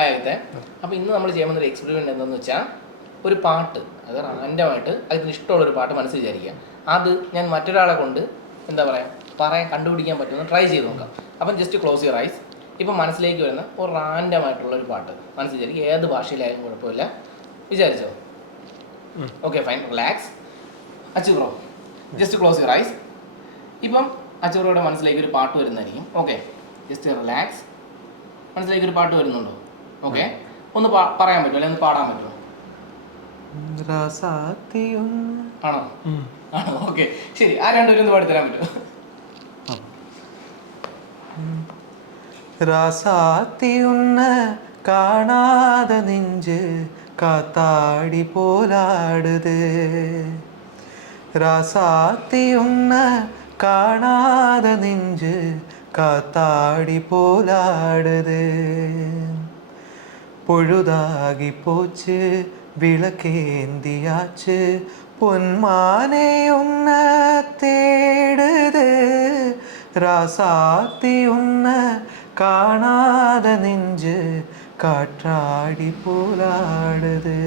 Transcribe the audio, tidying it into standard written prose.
ആദ്യത്തെ. അപ്പോൾ ഇന്ന് നമ്മൾ ചെയ്യാൻ പോകുന്ന ഒരു എക്സ്പെരിമെൻറ്റ് എന്താണെന്ന് വെച്ചാൽ ഒരു പാട്ട്, അത് റാൻഡമായിട്ട് അതിന് ഇഷ്ടമുള്ളൊരു പാട്ട് മനസ്സിൽ വിചാരിക്കുക. അത് ഞാൻ മറ്റൊരാളെ കൊണ്ട് എന്താ പറയാൻ കണ്ടുപിടിക്കാൻ പറ്റുമെന്ന് ട്രൈ ചെയ്ത് നോക്കാം. അപ്പം ജസ്റ്റ് ക്ലോസ് യുവർ ഐസ്. ഇപ്പം മനസ്സിലേക്ക് വരുന്ന ഒരു റാൻഡമായിട്ടുള്ളൊരു പാട്ട് മനസ്സിൽ വിചാരിക്കുക. ഏത് ഭാഷയിലായാലും കുഴപ്പമില്ല, വിചാരിച്ചോ? Okay fine, relax. Achu bro just close your eyes. ഇപ്പം അച്ചു ബ്രോയുടെ മനസ്സിലേക്ക് ഒരു പാട്ട് വരുന്നതായിരിക്കും. Okay, just relax. മനസ്സിലേക്ക് ഒരു പാട്ട് വരുന്നുണ്ടോ? ഓക്കെ, ഒന്ന് പറയാൻ പറ്റുമോ, അല്ലെങ്കിൽ ഒന്ന് പാടാൻ പറ്റുമോ? ആണോ? ആണോ, ഓക്കെ ശരി. ആ രണ്ടുപേരും ഒന്ന് പാടിത്തരാൻ പറ്റുമോ? ராசாத்தி உன்ன காணாத நெஞ்சு காத்தாடி போலாடுது. ராசாத்தி உன்ன காணாத நெஞ்சு காத்தாடி போலாடுது. பொழுதாகி போச்சு விளக்கேந்தியாச்சு பொன்மானே உன்ன தேடுது. ராசாத்தி உன்ன காணாத நெஞ்சு காற்றாடி போலாடுது.